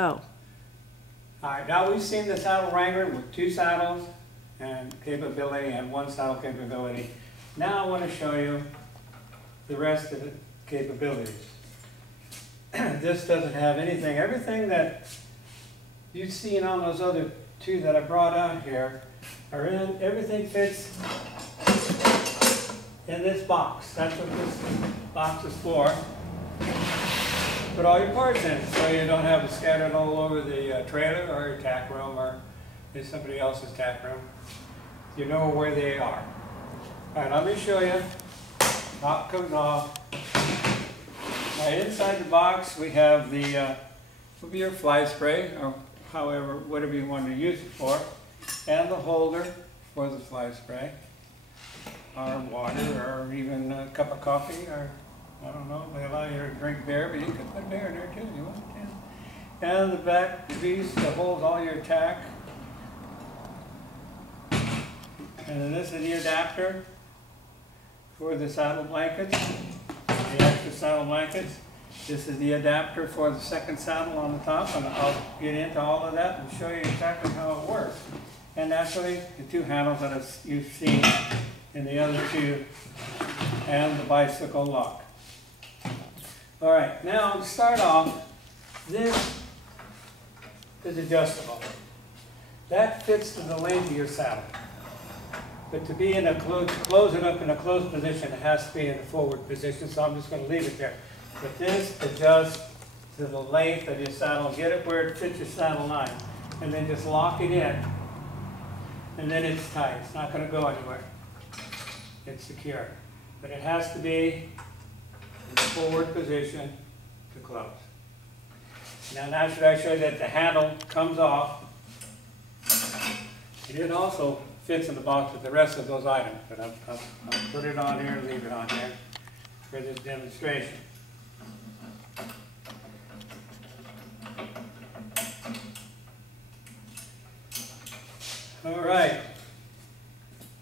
Oh. Alright, now we've seen the SaddleWrangler with 2 saddles and capability and 1 saddle capability. Now I want to show you the rest of the capabilities. This doesn't have anything. Everything that you've seen on those other 2 that I brought out here are in, everything fits in this box. That's what this box is for. Put all your parts in so you don't have it scattered all over the trailer or your tack room or in somebody else's tack room. You know where they are. Alright, let me show you how it comes off. Right, inside the box we have the will be your fly spray or however, whatever you want to use it for, and the holder for the fly spray, or water, or even a cup of coffee, or I don't know, they allow you to drink beer, but you can put beer in there too if you want to. And the back piece that holds all your tack. And then this is the adapter for the saddle blankets, the extra saddle blankets. This is the adapter for the second saddle on the top, and I'll get into all of that and show you exactly how it works. And naturally, the 2 handles that you've seen in the other 2, and the bicycle lock. All right, now to start off, this is adjustable. That fits to the length of your saddle. But to be in a close it up in a closed position, it has to be in a forward position, so I'm just going to leave it there. But this adjusts to the length of your saddle. Get it where it fits your saddle line. And then just lock it in. And then it's tight. It's not going to go anywhere. It's secure. But it has to be in the forward position to close. Now naturally I show you that the handle comes off. It also fits in the box with the rest of those items. But I'll put it on here and leave it on here for this demonstration. All right.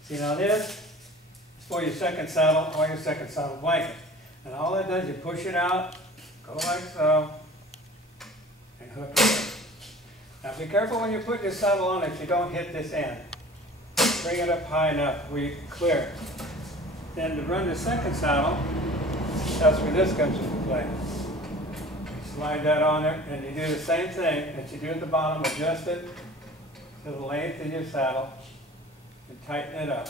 See, now this is for your second saddle or your second saddle blanket. And all it does is you push it out, go like so, and hook it. Now be careful when you put your saddle on it, you don't hit this end. Bring it up high enough where you can clear it. Then to run the second saddle, that's where this comes into play. You slide that on there, and you do the same thing that you do at the bottom, adjust it to the length of your saddle and tighten it up.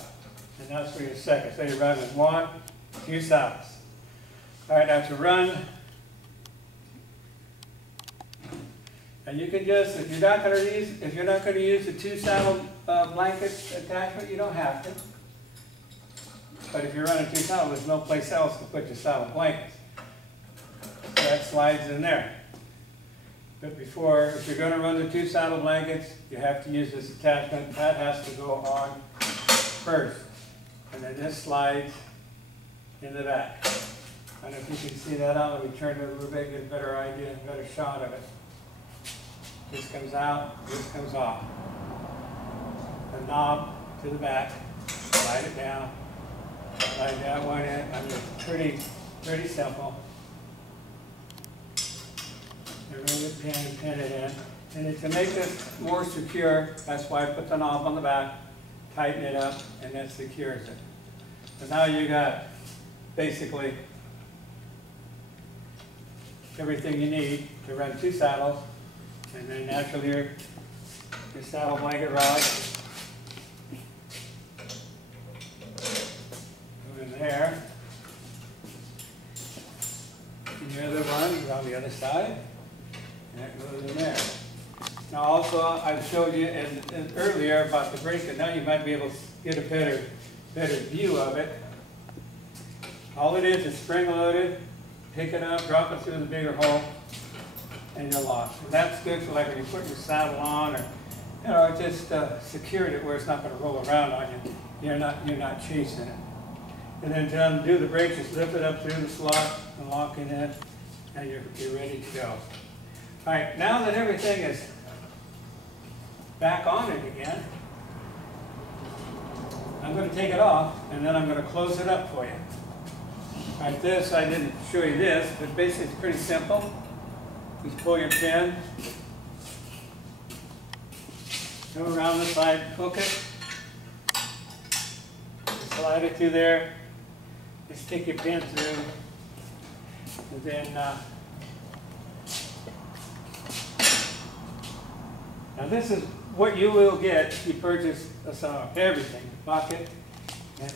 And that's for your second. So you're running 1, 2 saddles. All right, now to run, and you can just, if you're not going to use the 2 saddle blanket attachment, you don't have to. But if you're running 2 saddles, there's no place else to put your saddle blankets. So that slides in there. But before, if you're going to run the 2 saddle blankets, you have to use this attachment. That has to go on first. And then this slides in the back. I don't know if you can see that out. Let me turn it a little bit, get a better idea, a better shot of it. This comes out, this comes off. The knob to the back, slide it down, slide that one in. I mean, it's pretty simple. Remove the pin and pin it in. And then to make this more secure, that's why I put the knob on the back, tighten it up, and that secures it. So now you got basically everything you need to run 2 saddles, and then naturally your saddle blanket rod. Go in there. And the other one is on the other side. And that goes in there. Now also, I showed you earlier about the bracelet. Now you might be able to get a better view of it. All it is spring-loaded. Pick it up, drop it through the bigger hole, and you're locked. And that's good for like when you put your saddle on, or just secured it where it's not going to roll around on you. You're not chasing it. And then to undo the brake, just lift it up through the slot and lock it in, and you're ready to go. All right, now that everything is back on it again, I'm going to take it off, and then I'm going to close it up for you. Like this, I didn't show you this, but basically it's pretty simple. Just pull your pin Go around the side, hook it, slide it through there, and stick your pin through, and then now this is what you will get if you purchase everything, the bucket. And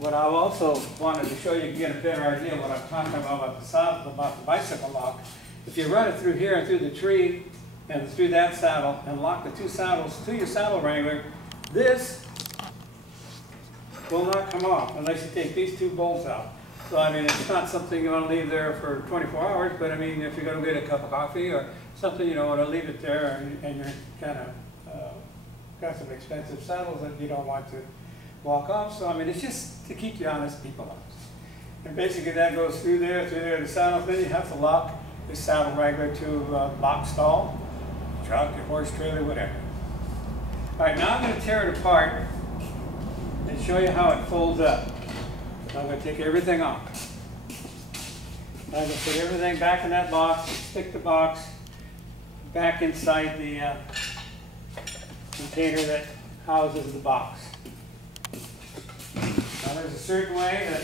what I also wanted to show you to get a better idea of what I'm talking about the bicycle lock. If you run it through here and through the tree and through that saddle and lock the two saddles to your SaddleWrangler, this will not come off unless you take these two bolts out. So I mean, it's not something you want to leave there for 24 hours, but I mean, if you're going to get a cup of coffee or something, you don't want to leave it there and you're kind of got some expensive saddles that you don't want to walk off. So I mean, it's just to keep you honest, people honest. And basically that goes through there to the saddle. Then you have to lock the SaddleWrangler to a box stall, truck, your horse trailer, whatever. All right, now I'm going to tear it apart and show you how it folds up. I'm going to take everything off. I'm going to put everything back in that box, stick the box back inside the container that houses the box. Now there's a certain way that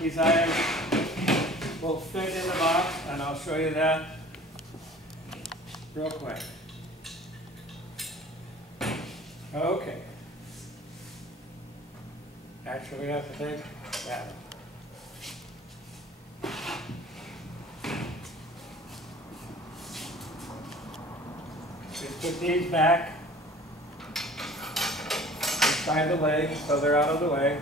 these items will fit in the box, and I'll show you that real quick. Okay. Actually, we have to take that. Just put these back inside the leg so they're out of the way.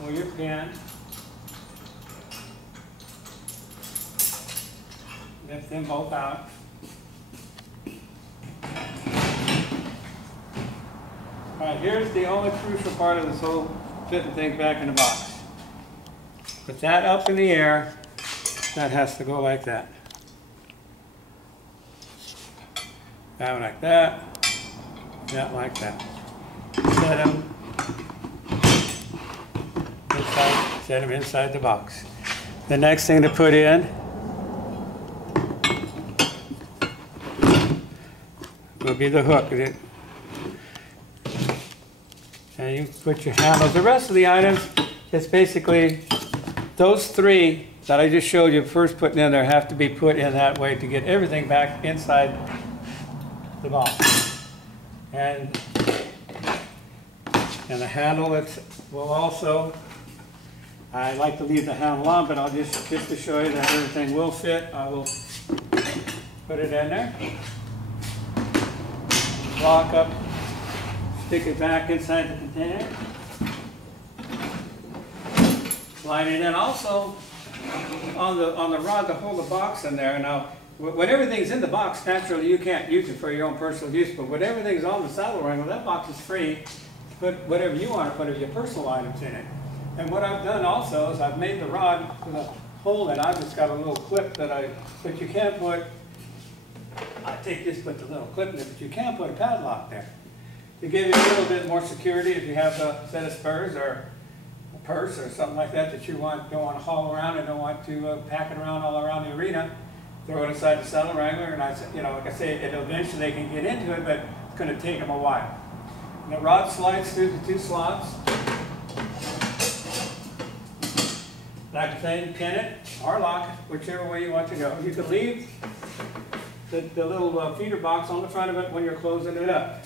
Pull your pin. Lift them both out. All right, here's the only crucial part of this whole fitting thing back in the box. Put that up in the air. That has to go like that. That one like that. That like that. Set them inside the box. The next thing to put in will be the hook. And you put your handles. The rest of the items, it's basically those three that I just showed you first putting in there have to be put in that way to get everything back inside the box. And the handle will also, I like to leave the handle on, but I'll just to show you that everything will fit, I will put it in there. Lock up, stick it back inside the container. Slide it in also on the rod to hold the box in there. Now, when everything's in the box, naturally you can't use it for your own personal use, but when everything's on the SaddleWrangler, that box is free to put whatever you want to put of your personal items in it. And what I've done also is I've made the rod with a hole in it. I've just got a little clip but you can't put, I take this, put the little clip in it, but you can put a padlock there. To give you a little bit more security if you have a set of spurs or a purse or something like that that you don't want to haul around and don't want to pack it around all around the arena, throw it inside the SaddleWrangler, and like I say, eventually they can get into it, but it's going to take them a while. And the rod slides through the two slots. Like I say, pin it or lock it, whichever way you want to go. You can leave the little feeder box on the front of it when you're closing it up.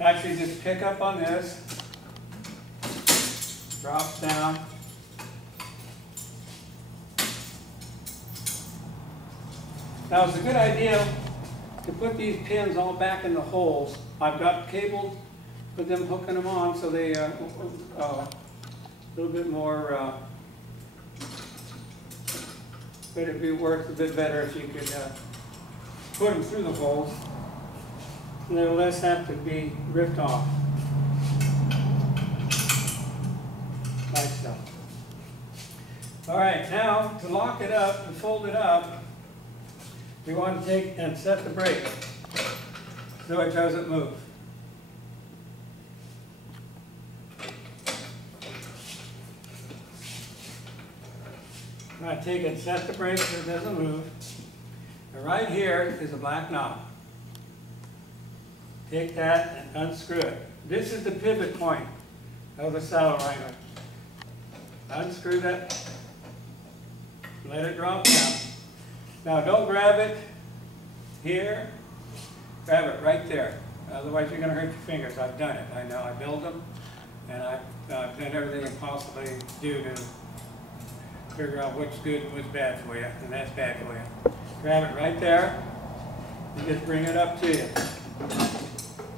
Actually, just pick up on this, drops down. Now, it's a good idea to put these pins all back in the holes. I've got cables, put them hooking them on so they a little bit more. But it'd be worth a bit better if you could put them through the holes. And they'll less have to be ripped off. Like so. All right, now to lock it up and fold it up, we want to take and set the brake so it doesn't move. I take it, set the brake so it doesn't move. And right here is a black knob. Take that and unscrew it. This is the pivot point of the SaddleWrangler. Unscrew that, let it drop down. Now don't grab it here, grab it right there. Otherwise you're going to hurt your fingers. I've done it. I know. I build them, and I've done everything I possibly do to figure out what's good and what's bad for you, and that's bad for you. Grab it right there, and just bring it up to you.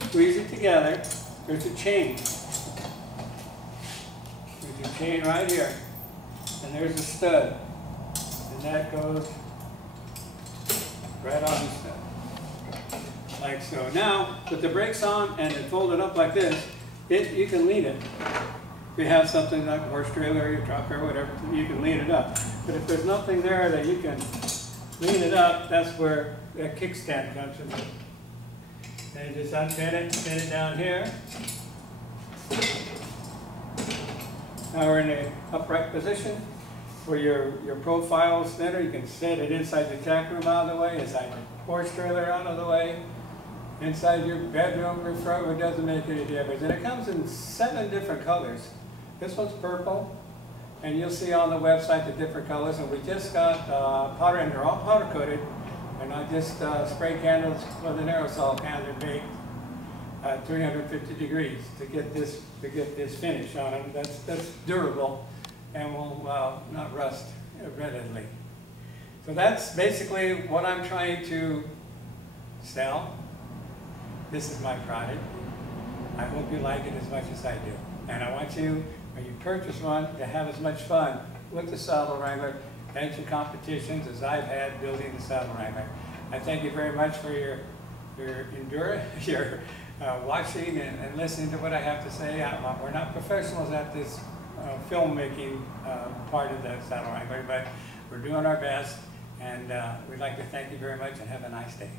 Squeeze it together. There's a chain. There's a chain right here, and there's a stud, and that goes right on the stud, like so. Now, with the brakes on and it folded up like this, you can lean it. If you have something like a horse trailer or your truck or whatever, you can lean it up. But if there's nothing there that you can lean it up, that's where that kickstand comes in. And you just unpin it down here. Now we're in the upright position where your profile is thinner. You can set it inside the tack room out of the way, inside the horse trailer out of the way, inside your bedroom or front, it doesn't make any difference. And it comes in 7 different colors. This one's purple, and you'll see on the website the different colors. And we just got powder, and they're all powder coated. And I just spray candles with an aerosol can and baked at 350 degrees to get this finish on them. That's durable and will not rust readily. So that's basically what I'm trying to sell. This is my product. I hope you like it as much as I do. And I want you, when you purchase one, to have as much fun with the SaddleWrangler and your competitions as I've had building the SaddleWrangler. I thank you very much for your watching and listening to what I have to say. We're not professionals at this filmmaking part of the SaddleWrangler, but we're doing our best, and we'd like to thank you very much and have a nice day.